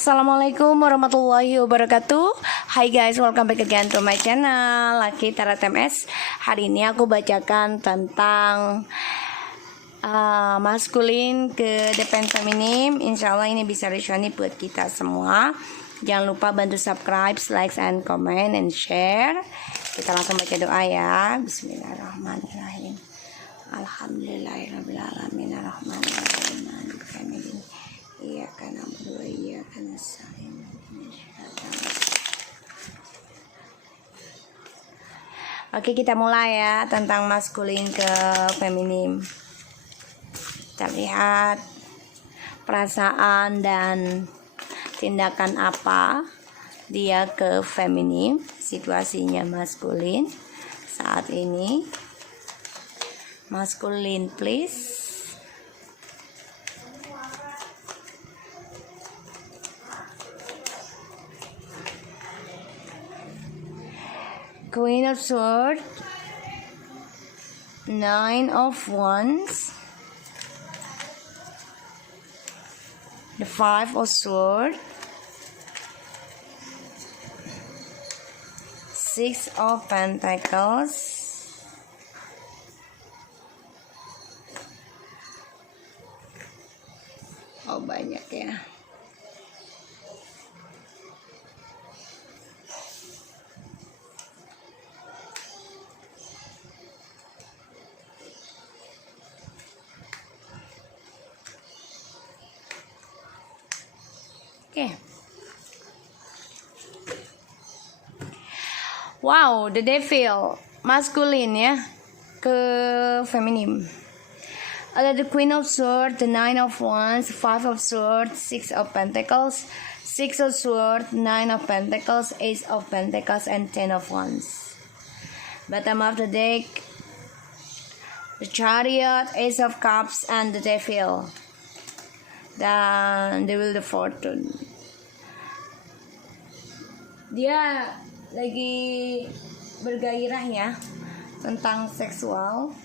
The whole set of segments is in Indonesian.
Assalamualaikum warahmatullahi wabarakatuh. Hai guys, welcome back again to my channel Lucky Tarot MS. Hari ini aku bacakan tentang maskulin ke depan feminim. Insya Allah ini bisa resonate buat kita semua. Jangan lupa bantu subscribe, like, and comment, and share. Kita langsung baca doa ya. Bismillahirrahmanirrahim. Alhamdulillahirrahmanirrahim. Arrahmanirrahim. Iyyaka na'budu wa iyyaka nasta'in. Oke, kita mulai ya tentang maskulin ke feminim. Kita lihat perasaan dan tindakan apa dia ke feminim, situasinya maskulin saat ini. Maskulin please. Queen of Swords, Nine of Wands, the Five of Swords, Six of Pentacles, oh banyak ya. Okay. Wow, the devil maskulin ya ke feminim. Ada the Queen of Swords, the Nine of Wands, Five of Swords, Six of Pentacles, Six of Swords, Nine of Pentacles, Ace of Pentacles, and Ten of Wands. Bottom of the deck, the Chariot, Ace of Cups, and the Devil. Dan the Wheel of Fortune. Dia lagi bergairah ya tentang seksual.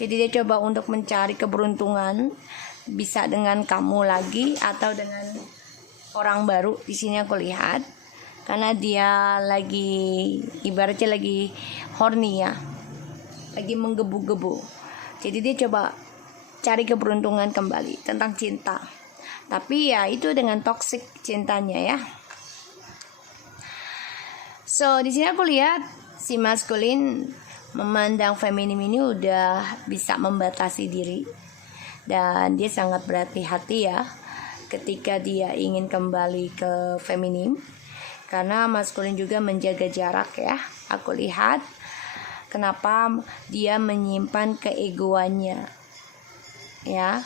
Jadi dia coba untuk mencari keberuntungan, bisa dengan kamu lagi atau dengan orang baru. Di sini aku lihat karena dia lagi ibaratnya lagi horny ya, lagi menggebu-gebu. Jadi dia coba cari keberuntungan kembali tentang cinta. Tapi ya itu dengan toxic cintanya ya. So di sini aku lihat si maskulin memandang feminim ini udah bisa membatasi diri dan dia sangat berhati-hati ya ketika dia ingin kembali ke feminim karena maskulin juga menjaga jarak ya. Aku lihat kenapa dia menyimpan keegoannya ya,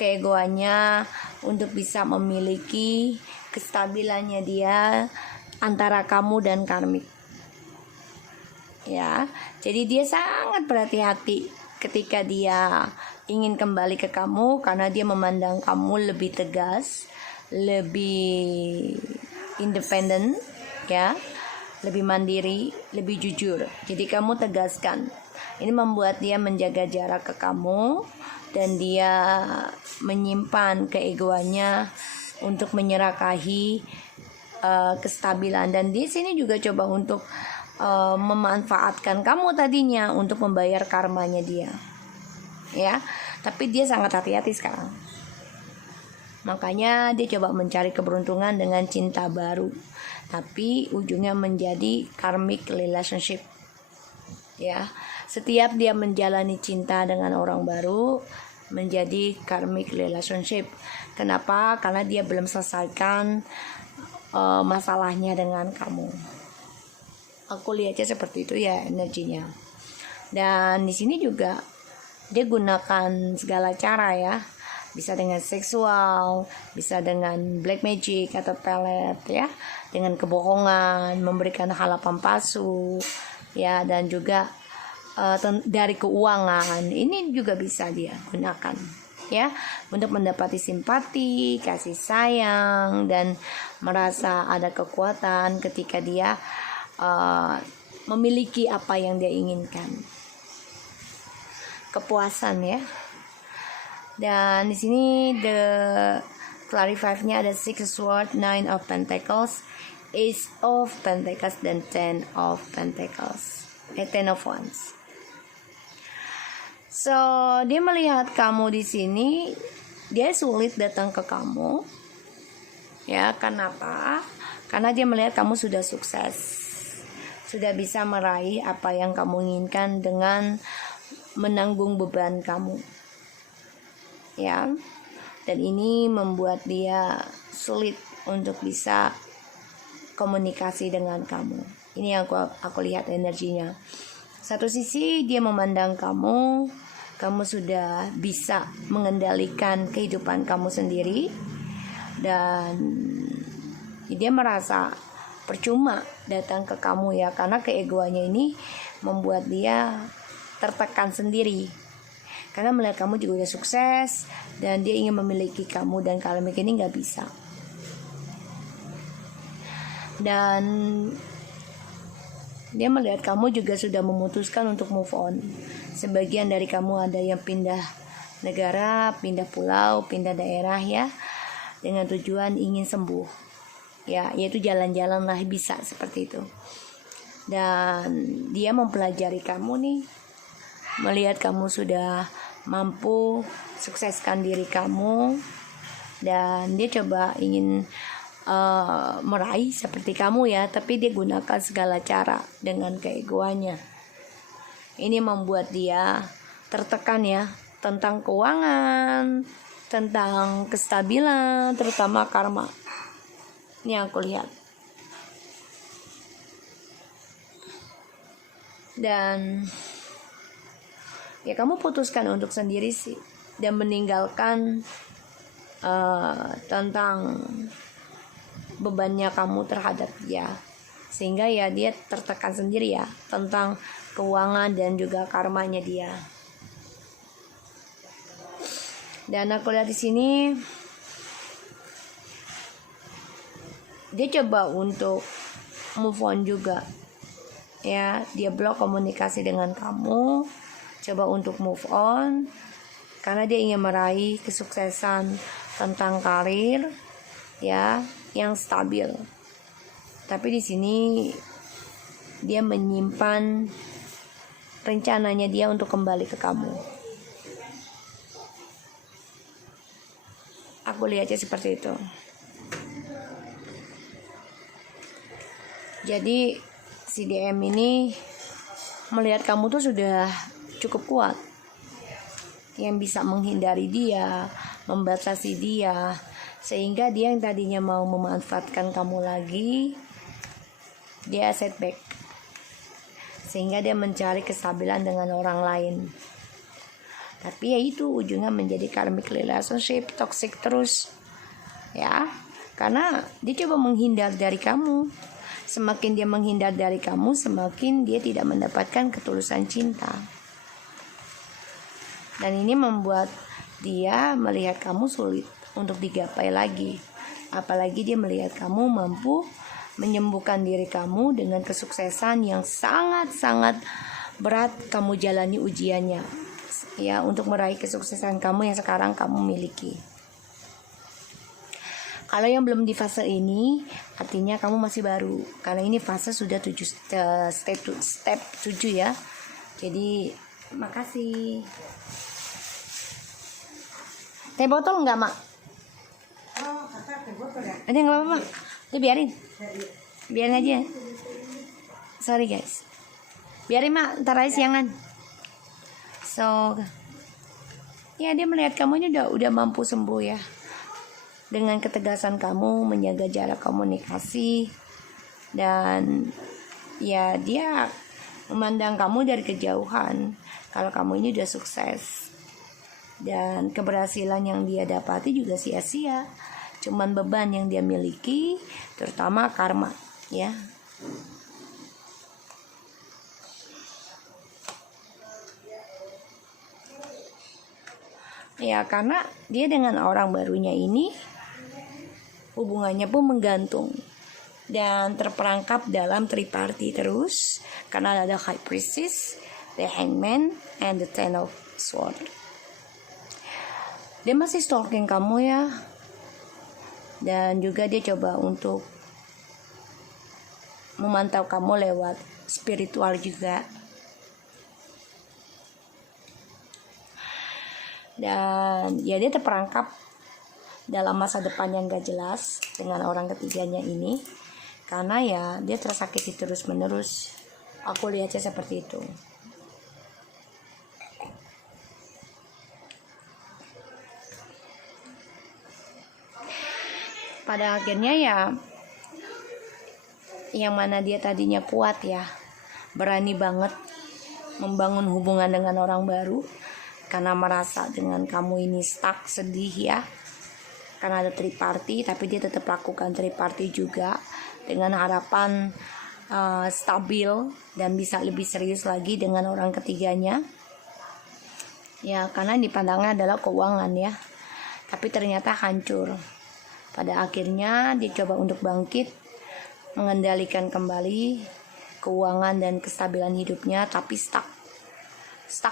keegoannya untuk bisa memiliki kestabilannya dia antara kamu dan karmik ya. Jadi dia sangat berhati-hati ketika dia ingin kembali ke kamu karena dia memandang kamu lebih tegas, lebih independen ya, lebih mandiri, lebih jujur. Jadi kamu tegaskan. Ini membuat dia menjaga jarak ke kamu dan dia menyimpan keegoannya untuk menyerakahi kestabilan. Dan di sini juga coba untuk memanfaatkan kamu tadinya untuk membayar karmanya dia ya. Tapi dia sangat hati-hati sekarang, makanya dia coba mencari keberuntungan dengan cinta baru, tapi ujungnya menjadi karmic relationship ya. Setiap dia menjalani cinta dengan orang baru menjadi karmic relationship. Kenapa? Karena dia belum selesaikan masalahnya dengan kamu. Aku lihatnya seperti itu ya energinya. Dan di sini juga dia gunakan segala cara ya. Bisa dengan seksual, bisa dengan black magic atau pelet ya, dengan kebohongan, memberikan harapan palsu ya, dan juga dari keuangan. Ini juga bisa dia gunakan ya untuk mendapati simpati, kasih sayang, dan merasa ada kekuatan ketika dia memiliki apa yang dia inginkan, kepuasan ya. Dan di sini the Clarify-nya ada 6 sword, 9 of pentacles, Ace of pentacles, dan 10 of pentacles, 10 of wands. So dia melihat kamu di sini, dia sulit datang ke kamu. Ya, kenapa? Karena dia melihat kamu sudah sukses, sudah bisa meraih apa yang kamu inginkan dengan menanggung beban kamu. Ya, dan ini membuat dia sulit untuk bisa komunikasi dengan kamu. Ini yang aku lihat energinya. Satu sisi dia memandang kamu sudah bisa mengendalikan kehidupan kamu sendiri, dan dia merasa percuma datang ke kamu ya, karena keegoannya ini membuat dia tertekan sendiri. Karena melihat kamu juga udah sukses dan dia ingin memiliki kamu, dan kalau ini nggak bisa. Dan dia melihat kamu juga sudah memutuskan untuk move on. Sebagian dari kamu ada yang pindah negara, pindah pulau, pindah daerah ya, dengan tujuan ingin sembuh. Ya, yaitu jalan-jalan lah, bisa seperti itu. Dan dia mempelajari kamu nih, melihat kamu sudah mampu sukseskan diri kamu, dan dia coba ingin meraih seperti kamu ya, tapi dia gunakan segala cara dengan keegoannya. Ini membuat dia tertekan ya, tentang keuangan, tentang kestabilan, terutama karma. Ini yang aku lihat. Dan ya kamu putuskan untuk sendiri sih, dan meninggalkan tentang bebannya kamu terhadap dia, sehingga ya dia tertekan sendiri ya tentang keuangan dan juga karmanya dia. Dan aku lihat di sini dia coba untuk move on juga ya, dia blok komunikasi dengan kamu, coba untuk move on karena dia ingin meraih kesuksesan tentang karir ya yang stabil. Tapi di sini dia menyimpan rencananya dia untuk kembali ke kamu. Aku lihatnya seperti itu. Jadi si DM ini melihat kamu tuh sudah cukup kuat, yang bisa menghindari dia, membatasi dia, sehingga dia yang tadinya mau memanfaatkan kamu lagi, dia setback, sehingga dia mencari kestabilan dengan orang lain. Tapi ya itu ujungnya menjadi karmic relationship, toxic terus ya, karena dia coba menghindar dari kamu. Semakin dia menghindar dari kamu, semakin dia tidak mendapatkan ketulusan cinta. Dan ini membuat dia melihat kamu sulit untuk digapai lagi. Apalagi dia melihat kamu mampu menyembuhkan diri kamu dengan kesuksesan yang sangat-sangat berat kamu jalani ujiannya ya, untuk meraih kesuksesan kamu yang sekarang kamu miliki. Kalau yang belum di fase ini, artinya kamu masih baru, karena ini fase sudah step 7 ya. Jadi makasih. Teh botol enggak, Mak? Ada enggak apa-apa, Mak? Itu biarin aja. Sorry guys, biarin Mak, ntar aja siangan. So ya, dia melihat kamu ini udah mampu sembuh ya, dengan ketegasan kamu menjaga jarak komunikasi. Dan ya dia memandang kamu dari kejauhan kalau kamu ini udah sukses, dan keberhasilan yang dia dapati juga sia-sia, cuman beban yang dia miliki, terutama karma ya. Ya, karena dia dengan orang barunya ini hubungannya pun menggantung dan terperangkap dalam triparty terus, karena ada High Priestess, the Hangman, and the Ten of Swords. Dia masih stalking kamu ya, dan juga dia coba untuk memantau kamu lewat spiritual juga. Dan ya dia terperangkap dalam masa depan yang gak jelas dengan orang ketiganya ini, karena ya dia tersakiti terus menerus. Aku lihatnya seperti itu. Pada akhirnya ya, yang mana dia tadinya kuat ya, berani banget membangun hubungan dengan orang baru, karena merasa dengan kamu ini stuck, sedih ya, karena ada triparty, tapi dia tetap lakukan triparty juga dengan harapan stabil dan bisa lebih serius lagi dengan orang ketiganya ya, karena dipandangnya adalah keuangan ya, tapi ternyata hancur. Pada akhirnya dia coba untuk bangkit, mengendalikan kembali keuangan dan kestabilan hidupnya, tapi stuck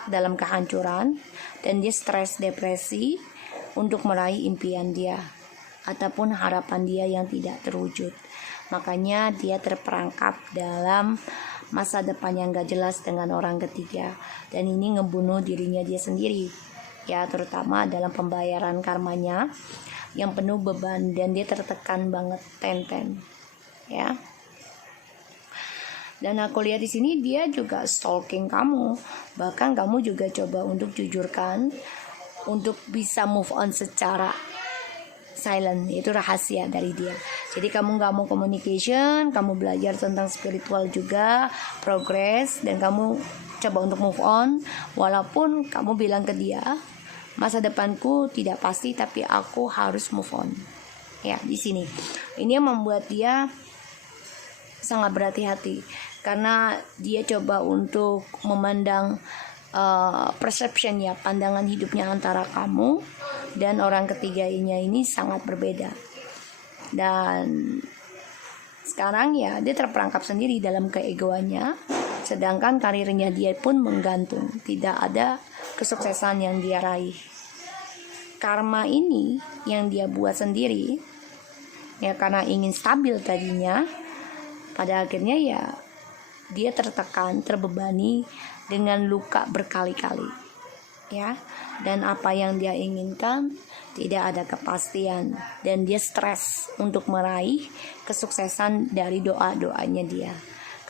dalam kehancuran, dan dia stres, depresi untuk meraih impian dia ataupun harapan dia yang tidak terwujud. Makanya dia terperangkap dalam masa depan yang gak jelas dengan orang ketiga, dan ini ngebunuh dirinya dia sendiri ya, terutama dalam pembayaran karmanya yang penuh beban, dan dia tertekan banget ya. Dan aku lihat di sini dia juga stalking kamu, bahkan kamu juga coba untuk jujurkan untuk bisa move on secara silent, itu rahasia dari dia. Jadi kamu gak mau communication, kamu belajar tentang spiritual juga, progress, dan kamu coba untuk move on, walaupun kamu bilang ke dia, masa depanku tidak pasti, tapi aku harus move on. Ya, di sini. Ini yang membuat dia sangat berhati-hati, karena dia coba untuk memandang perception ya, pandangan hidupnya antara kamu dan orang ketiganya ini sangat berbeda. Dan sekarang ya dia terperangkap sendiri dalam keegoannya, sedangkan karirnya dia pun menggantung, tidak ada kesuksesan yang dia raih. Karma ini yang dia buat sendiri ya, karena ingin stabil tadinya, pada akhirnya ya dia tertekan, terbebani dengan luka berkali-kali ya, dan apa yang dia inginkan tidak ada kepastian, dan dia stres untuk meraih kesuksesan dari doa-doanya dia,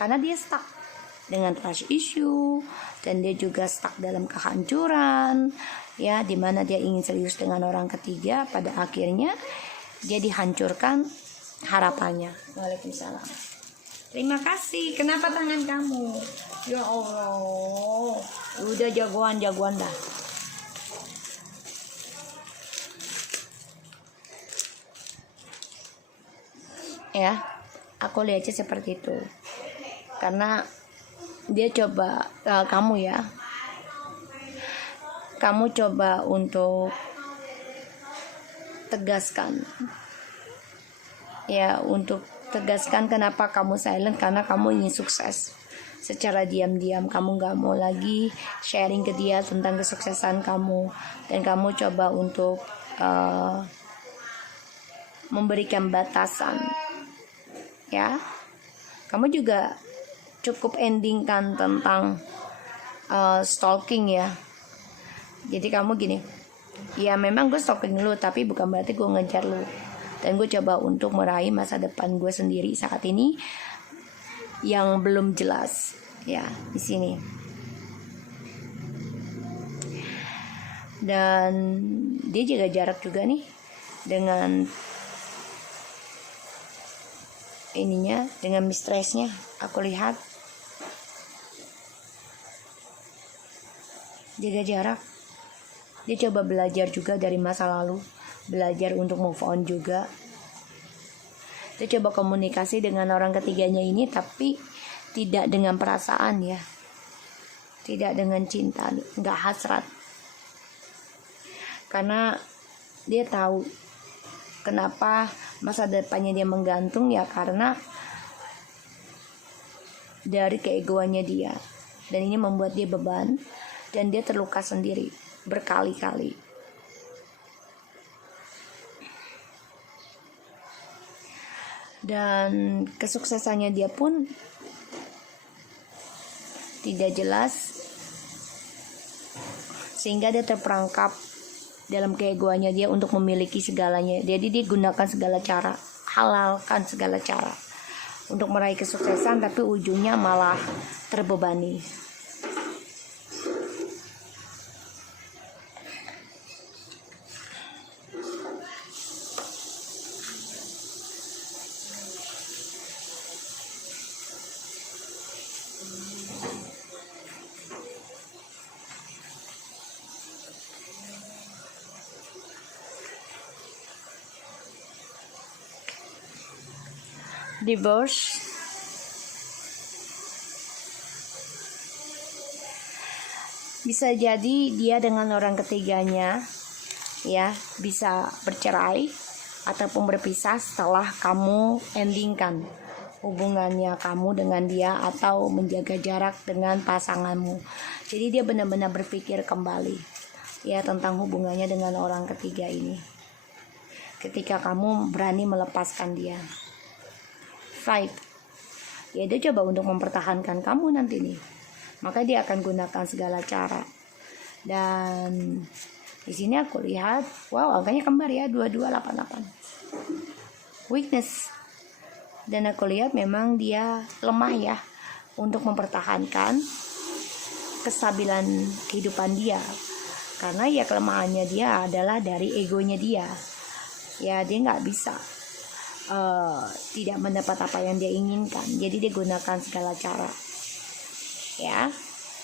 karena dia stuck dengan trust issue, dan dia juga stuck dalam kehancuran ya, dimana dia ingin serius dengan orang ketiga, pada akhirnya dia dihancurkan harapannya. Waalaikumsalam. Terima kasih. Kenapa tangan kamu? Ya Allah, udah jagoan dah. Ya, aku lihatnya seperti itu. Karena dia coba kamu coba untuk tegaskan ya, untuk tegaskan kenapa kamu silent, karena kamu ingin sukses secara diam-diam. Kamu gak mau lagi sharing ke dia tentang kesuksesan kamu, dan kamu coba untuk memberikan batasan ya. Kamu juga cukup endingkan tentang stalking ya. Jadi kamu gini, ya memang gue stalking lu, tapi bukan berarti gue ngejar lu, dan gue coba untuk meraih masa depan gue sendiri saat ini yang belum jelas ya, di sini. Dan dia jaga jarak juga nih dengan ininya, dengan mistressnya. Aku lihat jaga jarak. Dia coba belajar juga dari masa lalu, belajar untuk move on juga. Dia coba komunikasi dengan orang ketiganya ini, tapi tidak dengan perasaan ya, tidak dengan cinta, nggak hasrat, karena dia tahu kenapa masa depannya dia menggantung ya, karena dari keegoannya dia, dan ini membuat dia beban, dan dia terluka sendiri berkali-kali. dan kesuksesannya dia pun tidak jelas, sehingga dia terperangkap dalam keegoannya dia untuk memiliki segalanya. Jadi dia gunakan segala cara, halalkan segala cara untuk meraih kesuksesan, tapi ujungnya malah terbebani. Divorce. Bisa jadi dia dengan orang ketiganya ya bisa bercerai ataupun berpisah setelah kamu endingkan hubungannya kamu dengan dia atau menjaga jarak dengan pasanganmu. Jadi dia benar-benar berpikir kembali ya tentang hubungannya dengan orang ketiga ini. Ketika kamu berani melepaskan dia. Fight. Ya dia coba untuk mempertahankan kamu nanti nih. Maka dia akan gunakan segala cara. Dan di sini aku lihat, wow, angkanya kembar ya, 2288. Weakness. Dan aku lihat memang dia lemah ya untuk mempertahankan kestabilan kehidupan dia. Karena ya kelemahannya dia adalah dari egonya dia. Ya dia nggak bisa tidak mendapat apa yang dia inginkan. Jadi dia gunakan segala cara. Ya.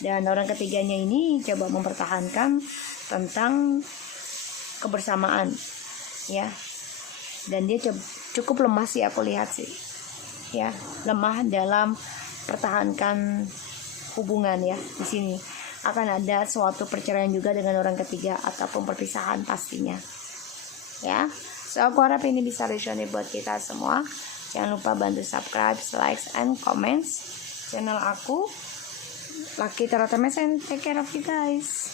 Dan orang ketiganya ini coba mempertahankan tentang kebersamaan. Ya. Dan dia cukup lemah sih aku lihat sih. Ya, lemah dalam pertahankan hubungan ya. Di sini akan ada suatu perceraian juga dengan orang ketiga ataupun perpisahan pastinya. Ya. So aku harap ini bisa resonate buat kita semua. Jangan lupa bantu subscribe, likes, and comments channel aku. Lucky Tarot Mesen, take care of you guys.